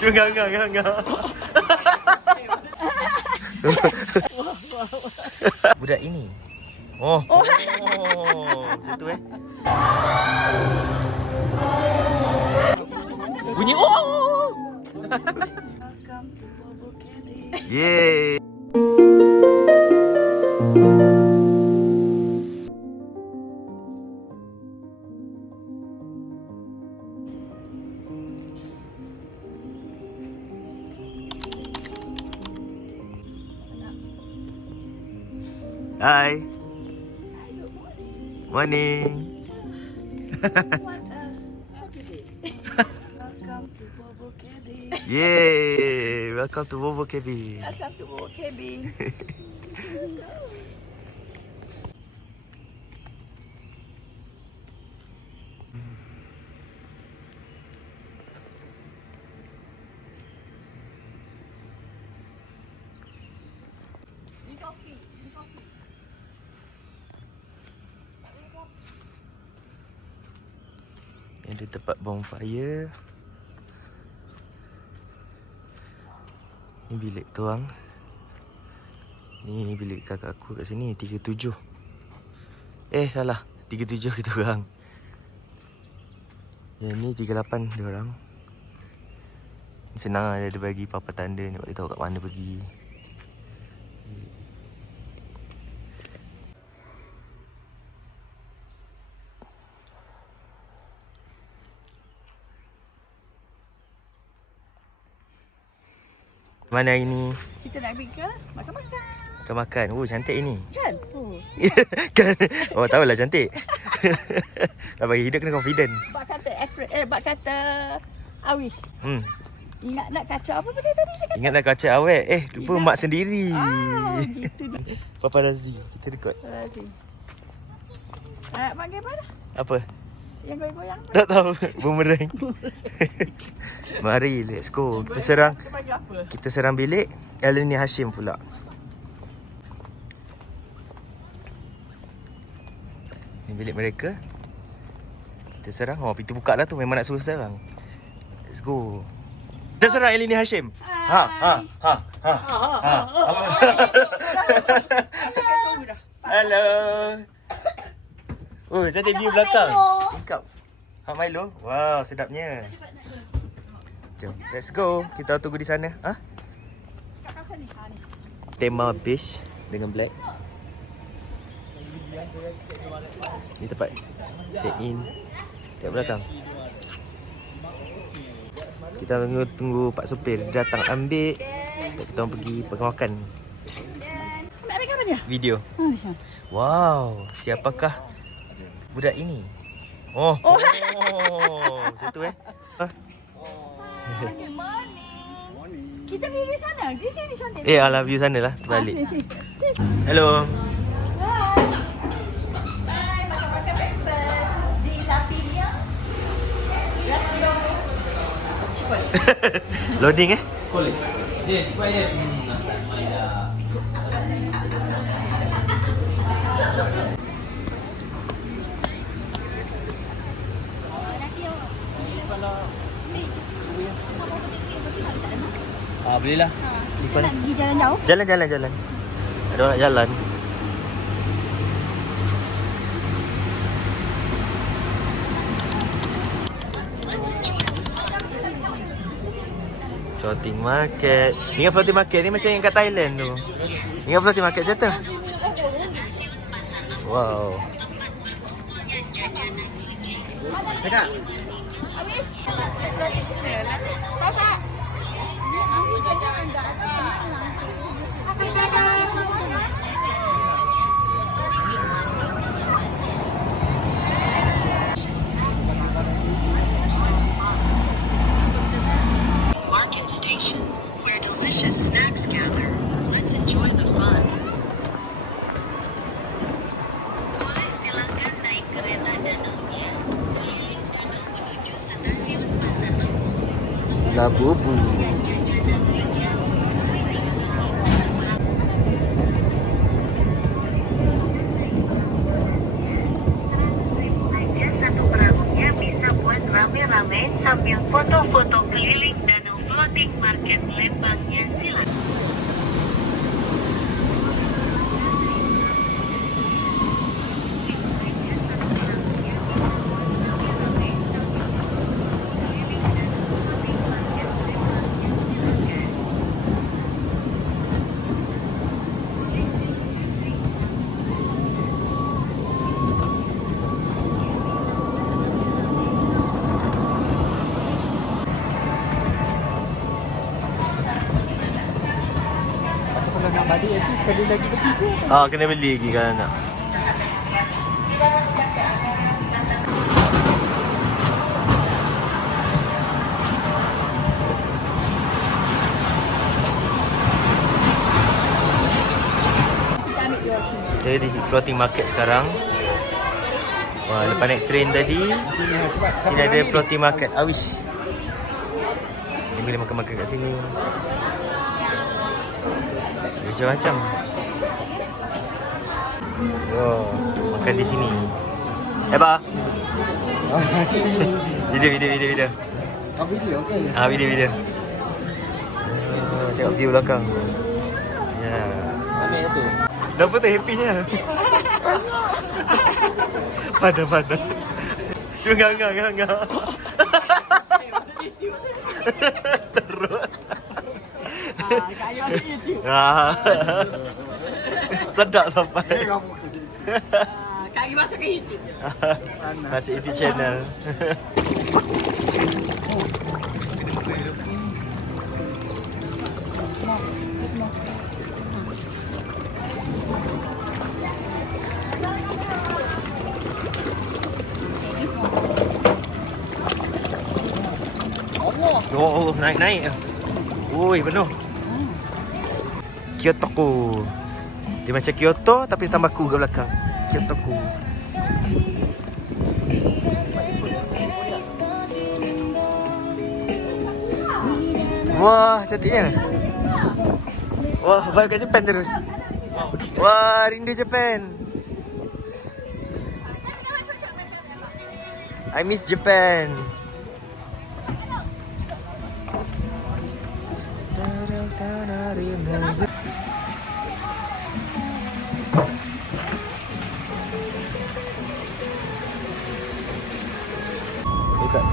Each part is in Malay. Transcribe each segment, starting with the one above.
Cuma ngau. Budak ini. Oh. Macam tu Bunyi Yeay. Hi. Morning. Welcome to Bobo Cabin. Yay! Welcome to Bobo Cabin. Welcome to Bobo Cabin. Ada tempat bonfire. Ni bilik tuang. Ni bilik kakak aku kat sini 37. Salah, 37 kita orang. Yang ni 38 dia orang. Senang lah dia ada bagi apa-apa tanda ni, bagi tahu kat mana pergi. Mana hari ni? Kita nak pergi ke makan-makan. Makan-makan. Oh, cantik ini. Kan? Kan? Oh, tahulah cantik. Tak bagi hidup kena confident. Bak kata Awish. Ingat nak kacau apa benda tadi? Ingat nak kacau awet. Lupa mak sendiri. Gitu. Paparazzi. Kita record. Panggil apa dah? Apa? Yang goyang-goyang tu. Tak tahu. Boomerang. Mari, let's go. Kita serang. Dia panggil apa? Kita serang bilik Eleni Hashim pula. Ni bilik mereka. Kita serang. Oh, pintu buka lah tu. Memang nak suruh serang. Let's go. Kita serang Eleni Hashim. Ha. Hello. Oh, cantik view belakang. Lengkap. Hot Milo. Wow, sedapnya. Jom, let's go. Kita tunggu di sana. Tema beige dengan black. Ni tempat check in. Kat belakang. Kita tunggu Pak Supir dia datang ambil. Kita orang pergi makan. Nak ambil apa dia? Video. Wow, siapakah budak ini? Oh. Macam tu Good morning. Kita pergi di sana. Di sini cantik. Alah view sana lah. Terbalik. Hello. Hai, makan-makan breakfast. Di Lapinia. Let's go. Cepat. Loading Boleh. Dia cepat je. Boleh lah. Kita nak pergi jalan jauh. Jalan. Ada orang nak jalan. Floating market. Ingat floating market ni macam yang kat Thailand tu. Ingat floating market je tu. Wow. Sedap. Habis tradisional lah. Masak. Market station where delicious snacks gather. Let's enjoy the fun. Boleh silakan naik kereta danaunya. Danau menuju stasiun Pasar. Labubu. Satu perahunya bisa buat rame-rame lain sambil foto-foto keliling Danau Floating Market Lembangnya silakan. Kalau nak balik, nanti sekali lagi pergi tu. Kena beli lagi kalau nak. Kita di floating market sekarang. Wah, lepas naik train tadi, sini ada floating market. Awish. Ni boleh makan-makan kat sini. Macam-macam. Oh, makan di sini. Ba. Video. Video, okey. Video. Tengok view belakang. Ya. Mana yang tu? Kenapa tu happy-nya? Panas. Cuma enggak. Teruk. Kayu masuk YouTube. Sedap sampai. Kayu masuk ke YouTube. Masuk YouTube channel. Oh, naik. Oi, penuh. Kyotoku. Dia macam Kyoto tapi tambah ku kat belakang. Kyotoku. Wah, cantiknya. Wah, balik kat Japan terus. Wah, rindu Japan. I miss Japan. Dekat.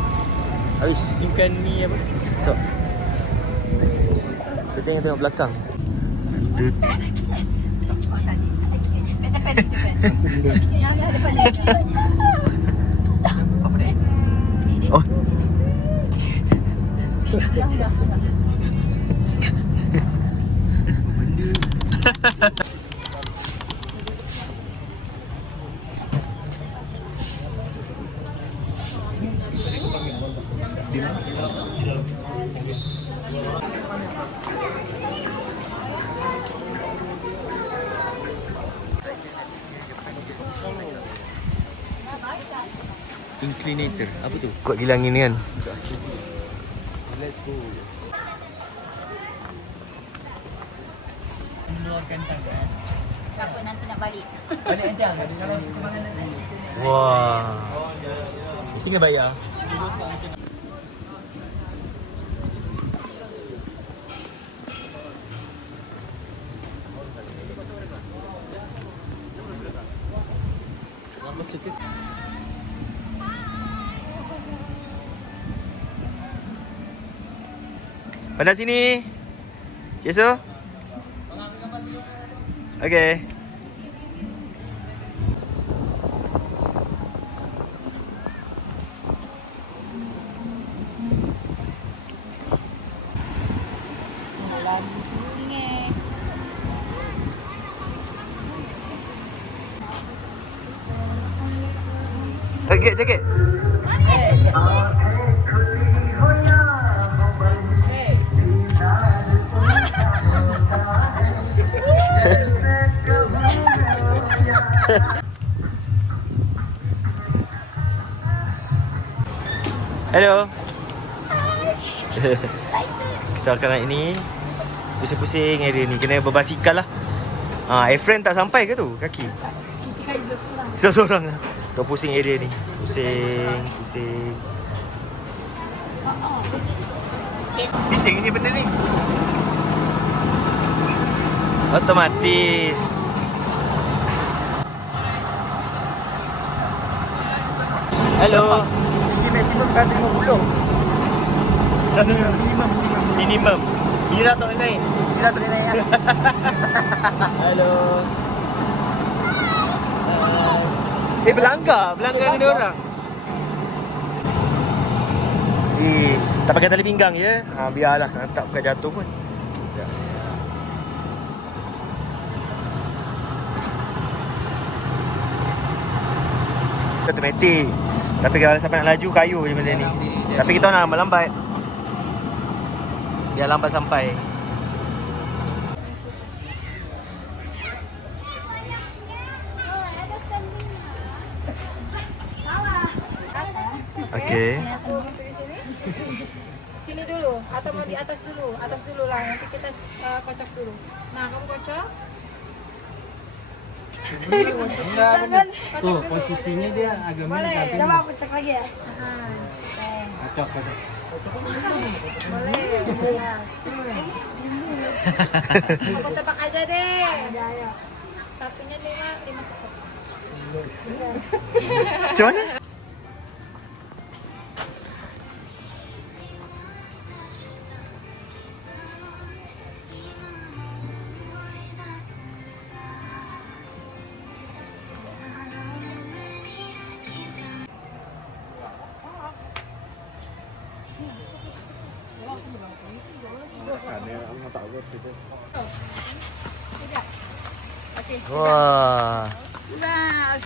Habis. Ikan ni apa? So. Kita tengok belakang. Yang ada depan ni. Apa ni? Oh. Inclinator. Apa tu? Kuat gila angin ni kan. Let's go. Meluarkan tangan. Takut nanti nak balik. Balik nanti ah. Kalau kemana nanti? Wah. Mesti kena bayar. Apa cerita? Pandang sini. Cik Su. Okay. Lalu sungai. Jaket. Hello. Kita akan naik ni. Pusing-pusing area ni. Kena berbasikal lah. Airframe tak sampai ke tu kaki? Kita kayu seorang. Seorang lah. Tu pusing area ni. Pusing. Bising ni benda ni. Otomatis. Hello. Tinggi maksimum 150. Minimum. Mira tak boleh naik. Bila tu dia naik. Hello. Belanggar dengan dia orang. Tak pakai tali pinggang je. Biarlah, tak bukan jatuh pun. Automatik. Tapi kalau siapa nak laju, kayu je benda ni. Tapi kita nak lambat-lambat. Biar lambat sampai. Okey. Sini dulu atau mau di atas dulu? Atas dulu lah, nanti kita kocok dulu. Nah, kamu kocok. Tuh, posisinya dia agak Boleh. miring. Coba aku cek lagi ya. Kocok. Boleh. Ya. Aku tebak aja deh. Ya. Sapinya 5 sekop. Macam mana? Wah.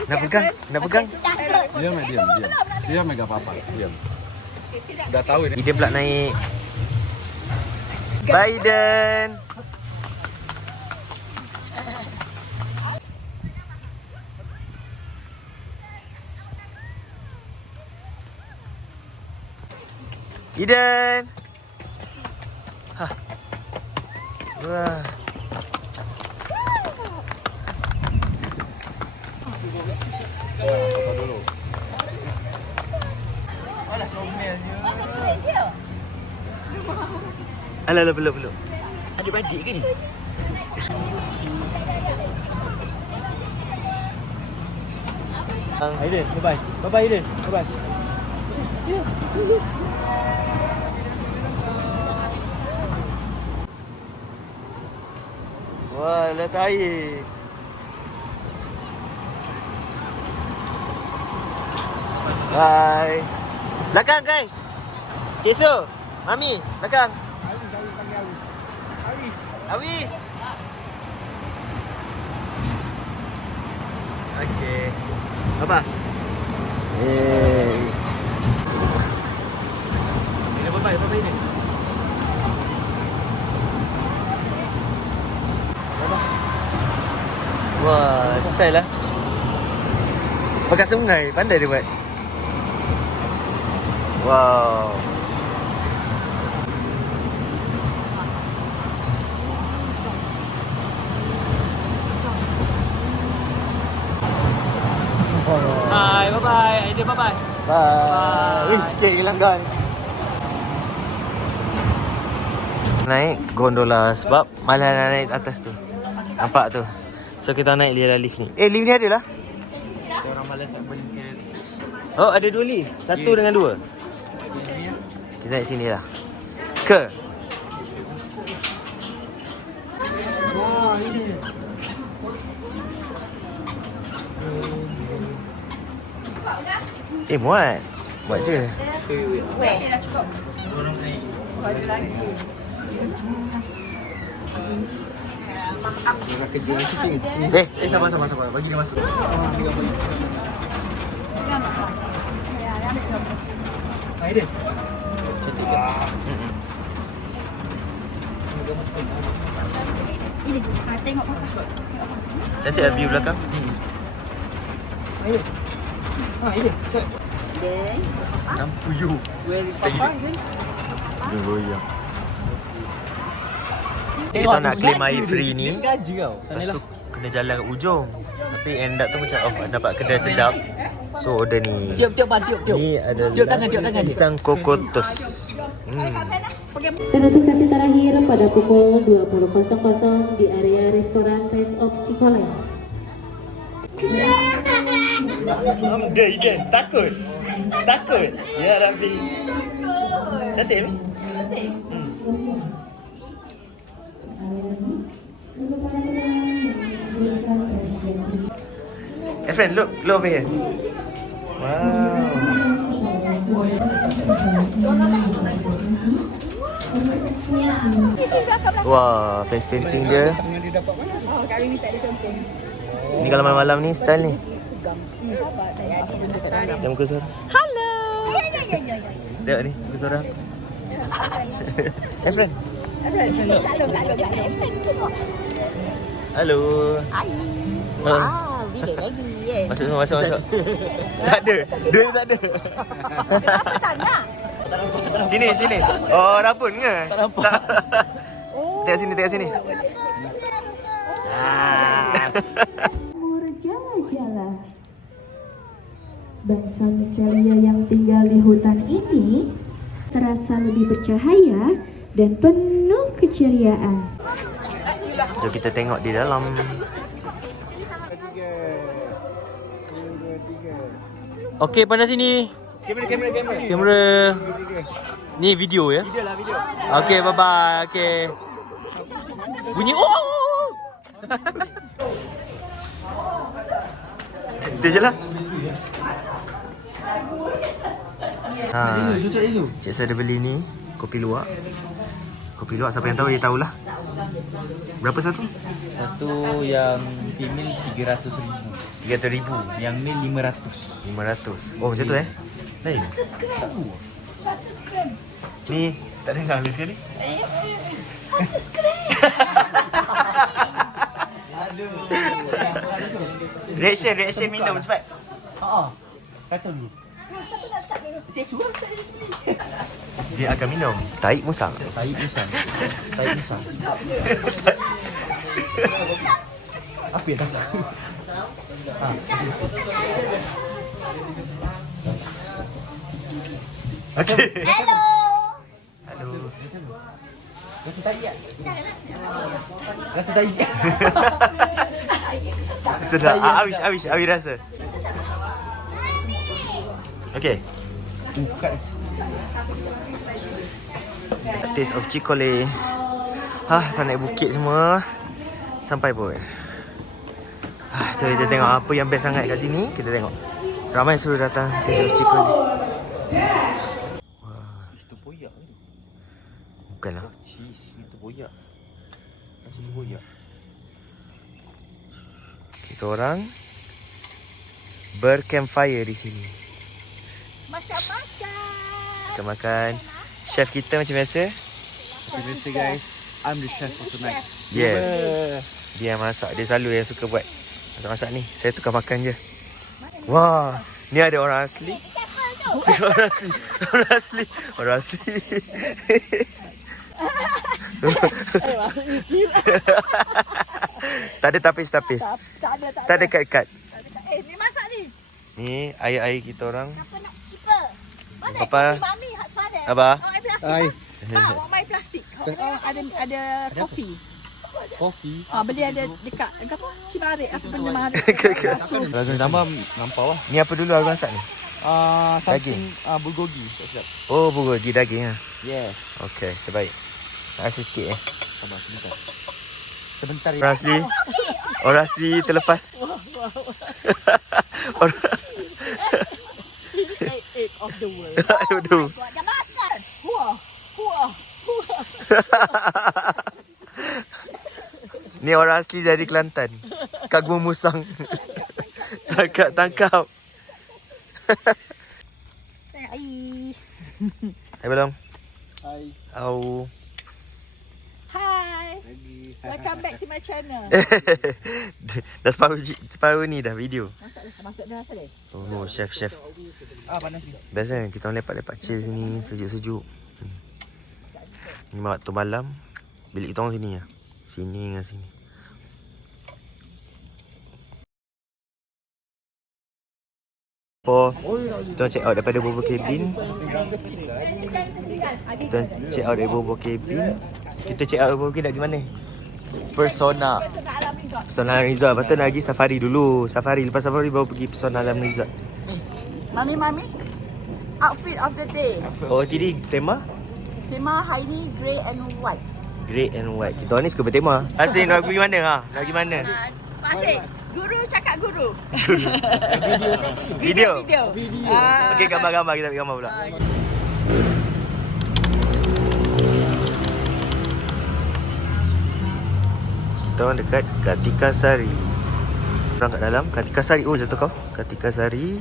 Nak pegang? Nak pegang? Diam. Diam enggak apa-apa. Diam. Udah tahu ini. Ida pula naik. Biden. Iden. Hah. Wah. Foto dulu. Alah comelnya. Alah belum. Adik-adik ke ni? Aiden, bye-bye. Bye-bye Aiden. Bye-bye. Wah, lihat air. Bye. Belakang guys. Cik Su, Mami, belakang. Awis. Okey. Apa? Ini bye-bye ni. Wah, style lah. Sepakat sungai, pandai dia buat. Wow. Hai, bye-bye. Aiden, bye-bye. Bye. Wih, sikit gelanggang. Naik gondola sebab malas nak naik atas tu. Nampak tu. So kita naik lift ni. Lift ni ada lah. Orang malas nak beli Oh, ada 2 lift. 1 dengan 2. Kita naik sini lah. Ke? Muat. Buat je. Orang kerja yang syuting. Sabar. Bagi dia masuk. Aiden. Ini, tengok apa. Cantik lah view belakang. Aiden. Aiden. Nampu you. Where is Papa Aiden? Goyang. Kita nak claim air free ni. Gaji kau. Lepas tu kena jalan ke ujung. Tapi end up tu macam dapat kedai sedap. So order ni. Tiup. Ni adalah pisang kokotos. Dan untuk sesi terakhir pada pukul 20.00 di area restoran Taste of Cikole. Dia Iden, takut. Takut. Ya Rabbi. Cantik ni. Hey friend, look over here. Wow. Wah, face painting dia. Oh, kali ni tak ada camping. Ni kalau malam-malam ni style ni. Dia muka suara. Hello. Tengok ni, muka suara. Hey friend. Hello. Hai. Oh. Bila lagi kan? Masuk. Tak ada. Duit tak ada. Kenapa tak nak? Sini. Oh, rapun ke? Tak nampak. Tengok sini. Murjala-jala. Bangsa miseria yang tinggal di hutan ini terasa lebih bercahaya dan penuh keceriaan. Jom kita tengok di dalam. Okey, pandang sini. Kamera. Ni video ya? Video lah, video. Okey, bye-bye. Okey. Bunyi oh. Itu je lah. Cik saya ada beli ni kopi luwak. Kopi luwak siapa yang tahu dia tahulah. Berapa satu? Satu yang female 300,000. 300,000. Yang male 500. 500. Oh macam tu Lain. 100 gram. Ni tak dengar halus sekali. 100 gram. Reaction minum cepat. Kacau dulu. Dia akan minum tahi musang. Tahi musang. Apa yang tak? Okey. Hello. Rasa tahi tak? Rasa tahi. Sedap. Awish rasa. Okey. Taste of Cikole. Tak naik bukit semua. Sampai pun. So kita tengok apa yang best sangat kat sini. Kita tengok. Ramai suruh datang Taste of Cikole. Itu boyak tu. Bukanlah. Cheese itu boyak. Macam tu boyak. Kita orang bercampfire di sini. Makan. Kita makan. Chef kita macam biasa. Macam biasa guys, I'm the chef for tonight. Yes. Dia yang masak. Dia selalu yang suka buat masak-masak ni. Saya tukar makan je. Wah, ni ada orang asli. Orang asli. Tak ada tapis-tapis. Tak ada kat-kat. Ni masak ni. Ni air-air kita orang. Siapa nak cheaper? Mana? Papa. Mami hak sepadan. Abah. Oh, air plastik. Awak main plastik. Ada kopi. Kopi. Beli ada dekat apa? Cibarik apa benda mahal. Kalau tambah lampau lah. Ni apa dulu abang masak ni? Daging. Bulgogi. Tak silap. Oh, bulgogi daging lah. Yes. Okey, terbaik. Terima kasih sikit Sabar sebentar. Sebentar ya. Orang asli terlepas. Eight of the world. Aduh. Jangan makan. Huah. Ni orang asli dari Kelantan. Kagum musang. Tangkap. Hai. Hai belum? Hai. Au. Hi. Welcome back to my channel. Dah separuh ni dah video. Masuk dah asal Oh, chef. Panas ni. Biasa kita orang lepak-lepak chill sini, sejuk-sejuk. Ni waktu malam. Bilik kita orang sini lah. Sini dengan sini. Kita check out daripada Bobo Cabin. Kita check out dari Bobo Cabin. Kita check out Bobo Cabin nak pergi mana? Persona Alam Resort. Lepas tu nak pergi safari dulu. Safari, lepas safari baru pergi Persona Alam Resort. Mami, outfit of the day. Oh, tadi tema? Tema hari ni grey and white. Grey and white. Kita orang ni suka bertema. Asyik nak pergi mana? Nak pergi mana? Pak Asyik, guru cakap guru. Video? Video. Okey, gambar-gambar. Kita ambil gambar pula. Kita orang dekat Kartika Sari. Orang kat dalam Kartika Sari. Oh, jatuh kau. Kartika Sari.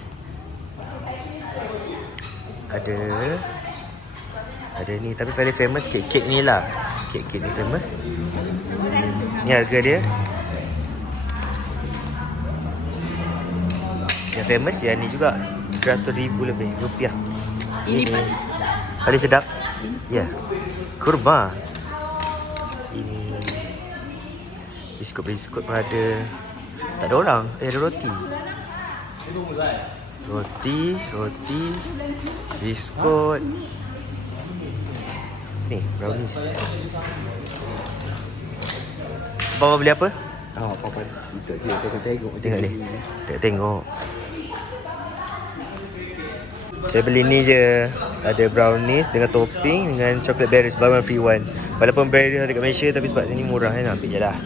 Ada ni, tapi paling famous kek-kek ni lah. Kek-kek ni famous. Ni harga dia. Yang famous yang ni juga 100,000 lebih rupiah. Ini paling sedap. Ya. Kurma. Ini biskut-biskut pun ada. Tak ada orang. Ada roti. Roti, biskut. Ni, brownies. Papa beli apa? Papa kita je tengok. Tengok ni. Tengok. Saya beli ni je. Ada brownies dengan topping dengan chocolate berries, buy one free one. Walaupun berries ada kat Malaysia, tapi sebab sini murah kan, ambil je lah.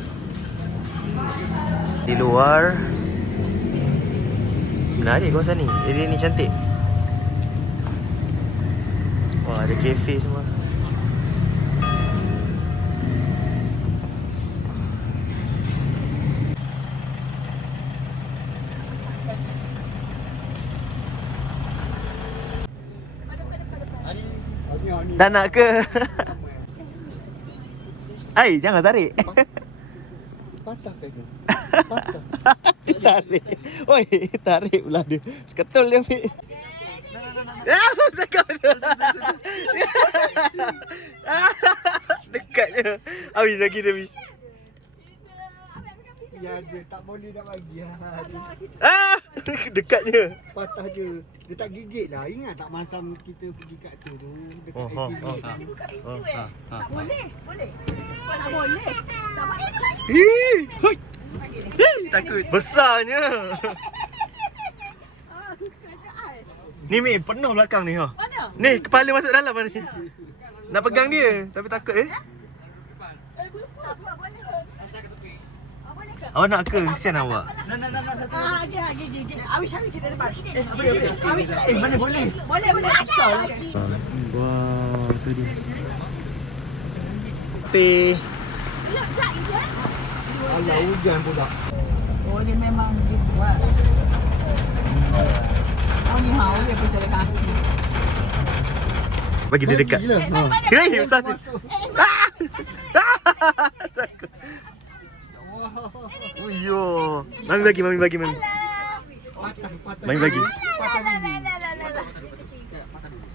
Di luar menarik kawasan ni. Area ni cantik. Wah, ada kafe semua. Dah nak ke? Ai, jangan tarik. Patah ke? Tarik. Oi, tarik pula dia. Seketul dia ambil. Dekat dia. Dekat je. Habis lagi dia habis. Ya, dia tak boleh nak bagi. Dekat je. Patah je. Dia tak gigit lah. Ingat tak masa kita pergi kat tu dekat exhibit. Dia buka pintu Tak boleh. Tak boleh. Tak boleh lagi. Hui. Takut. Besarnya. Ni Mi, penuh belakang ni. Mana? Ni, kepala masuk dalam ni. Nak pegang dia, tapi takut Tak boleh. Awak nak ke? Kesian awak. Gigi. Awish kita depan. Mana boleh? Boleh. Asal. Wow, tu dia. Tapi Alah, hujan pula. Oh, dia memang gitu buat. Oh, ni hao dia pun jalan kaki. bagi dia dekat. Hei, besar tu. Takut. Oh yo. Mami bagi. Mami bagi.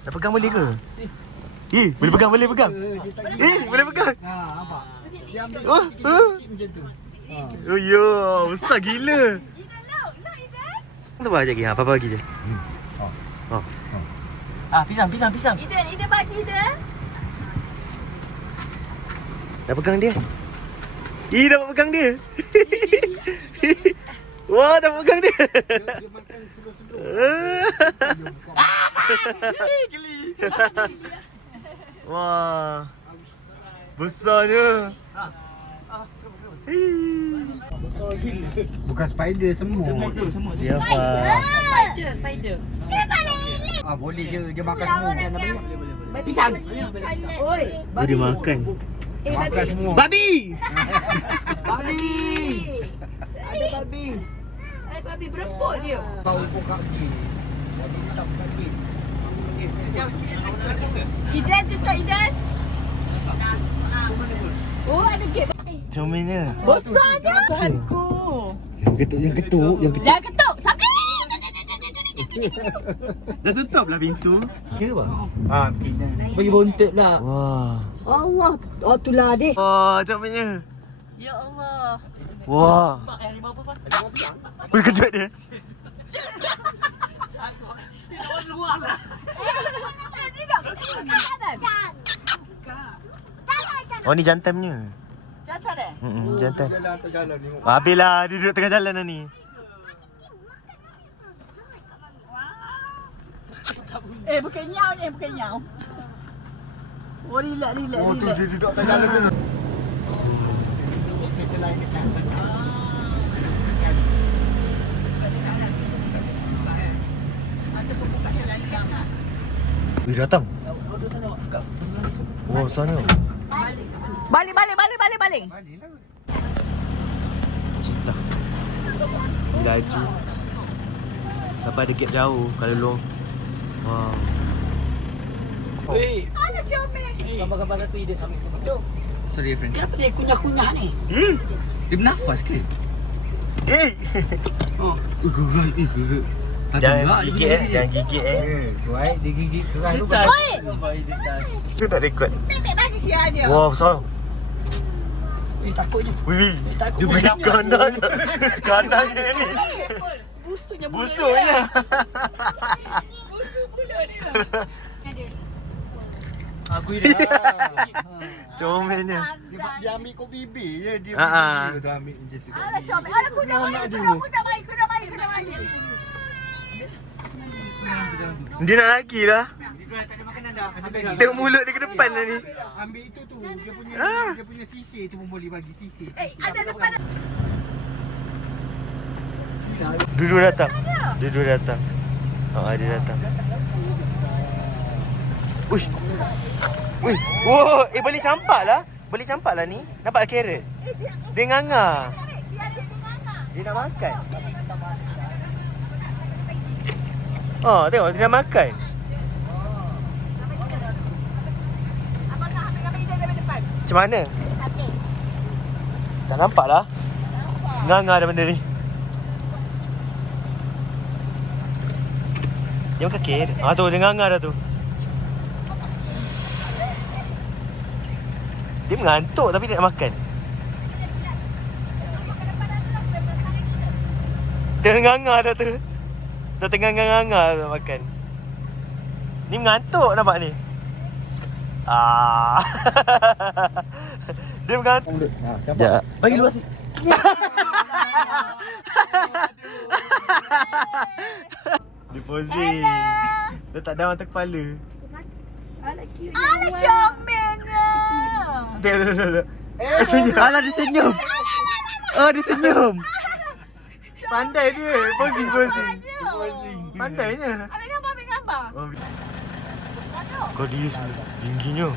Dah pegang boleh ke? Boleh pegang. Boleh pegang. Nampak? Dia ambil Oh, macam tu. Oh yo, besar gila. Tu bagi lagi. Papa bagi je. Pisang. Ida bagi dia. Dah pegang dia. Dapat pegang dia. Wah, dah pegang dia. Dia makan slow-slow. Geli. Wah. Besarnya. Bukan spider semua. Siapa? Spider. Boleh je dia makan semua. Pisang. Oi. Oh, dia makan. Makan semua. Babi. Ada babi. Babi berempuk dia. Kau buka gigi. Jadi dia tak buka gigi. Idan tutup Idan. Oh, ada gate. Comelnya. Besarnya. Aku. Yang ketuk. Dah ketuk. Sampai. Dah tutup lah pintu. Ya bang. Bagi bontot lah. Wah. Allah. Oh, itulah dia. Wah, comelnya. Ya Allah. Wah. Wih, kejut dia. Ni nak kanan. Oh ni jantannya. Jantan eh? Jantan. Jalan atas jalan ni. Habislah dia duduk tengah jalan dah ni. Bukan nyau ni, bukan nyau. Oh, relax. Oh tu dia duduk atas jalan tu. Kereta lain dekat. Wih datang. Oh sana. Balik. Balik lah. Cita. Ni laju. Sampai ada gap jauh kalau long. Wow. Alah comel. Gambar-gambar satu ide kami. Sorry friend. Kenapa dia kunyah-kunyah ni? Dia bernafas ke? Oh. Gerak. Jangan gigit Suai dia gigit keras tu. Itu tak rekod. Bebek bagi siapa dia? Wow, besar. Takutnya. Wih, Takut dia banyak kanannya. Kanannya ni. Busuknya. Busuknya. Busuk pula dia. Aku ide. Comelnya. Dia ambil kau bibir je dia. Ha. Dia ambil macam tu. Alah comel. Alah kuda baik. Dia nak lagi lah. Tak ada makanan dah. Tengok mulut dia ke depan dah ni. Ambil itu tu. Dia punya sisir tu pun boleh bagi sisir. Ada depan. Dua datang. Dia datang. Dia datang. Uish. Wih. Wow, boleh campak lah. Boleh campak lah ni. Nampak carrot? Dia nganga. Dia nak makan. Tengok dia nak makan. Abang nak ambil gambar dari depan. Macam mana? Tak nampak lah. Nganga dah benda ni. Dia makan carrot. Tu dia nganga dah tu. Dia mengantuk tapi dia nak makan. Tengah nganga dah tu. Dah tengah nganga nak makan. Ni mengantuk nampak ni. Dia mengantuk. Ya. Bagi luar sikit. Dia posing. Letak dalam atas kepala. Alah cute. Alah comelnya. Tengok. Senyum. Alah dia senyum. Dia senyum. Pandai dia. Posing. Pandainya. Ambil gambar. Kau dia tingginya.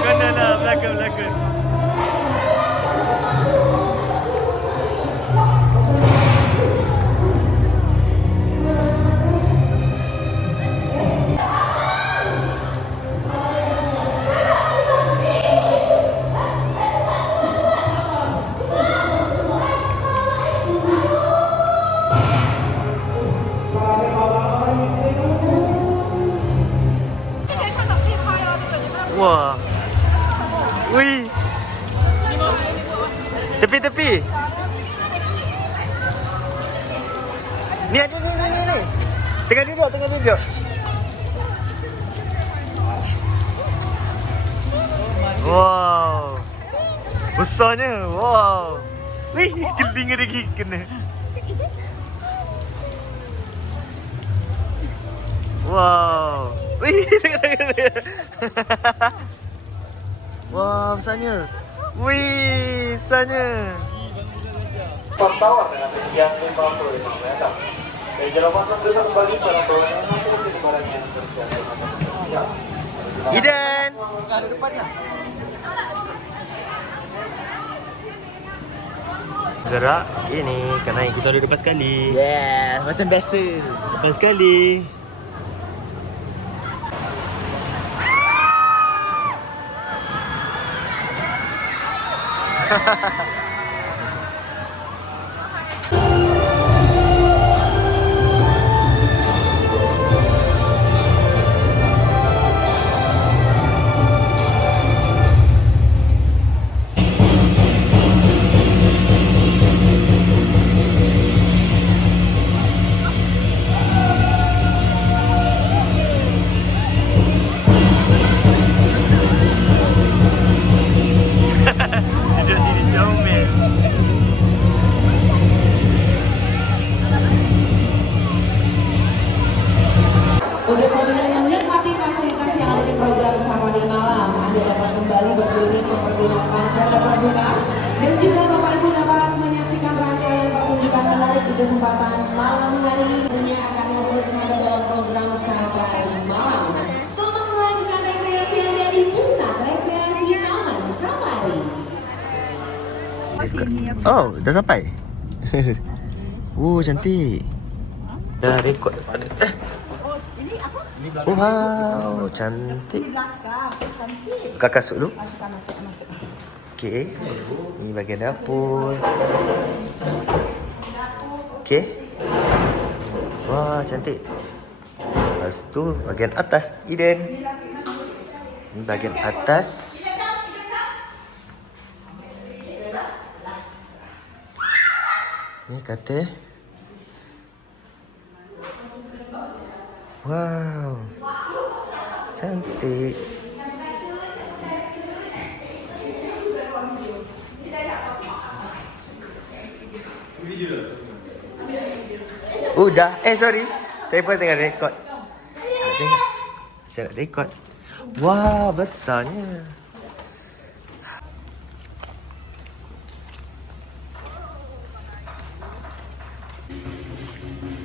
Kanan lah, belakang. Wah. Wih. Tepi. Ni. Tengah duduk. Wow. Besarnya. Wow. Wih, telinga dia kena. Wow. Wih, tengok. Wah, besarnya. Wih, besarnya. Pantauan dengan ketinggian 55 meter. Dari jalan masuk bisa kembali pada tahun Idan. Ada depannya. Gerak ini kerana kita ada lepas sekali. Yeah, macam biasa. Lepas sekali. Dan juga Bapak Ibu dapat menyaksikan rangkaian pertunjukan menarik di kesempatan malam hari ini. Tentunya akan ngobrol dengan dalam program Safari Malam. Selamat melanjutkan rekreasi Anda di Pusat Rekreasi Taman Safari. Oh, dah sampai? Oh, cantik. Dah rekod. Oh, ini apa? Wow, cantik. Belakang. Cantik. Buka kasut dulu. Masuk. Okey. Ini bahagian dapur. Okey. Wah, cantik. Lepas tu bahagian atas Eden. Ini bahagian atas. Ni katil. Wow. Cantik. Dah. Sorry. Saya pun tengah rekod. Nak tengok. Saya nak rekod. Wah, besarnya.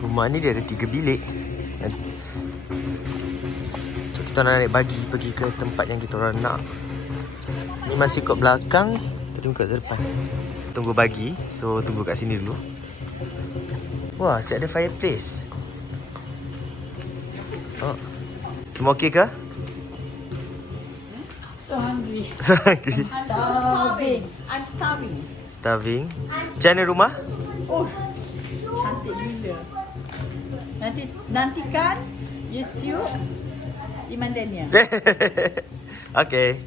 Rumah ni dia ada 3 bilik. So, kita nak naik bagi pergi ke tempat yang kita orang nak. Ni masih kat belakang. Kita tunggu kat depan. Tunggu bagi. So, tunggu kat sini dulu. Wah, asyik ada fireplace. Oh. Semua okey ke? So hungry. Sorry. I'm starving. Starving. Macam mana rumah? Oh, cantik gila. Nantikan YouTube Iman Daniel. Okay.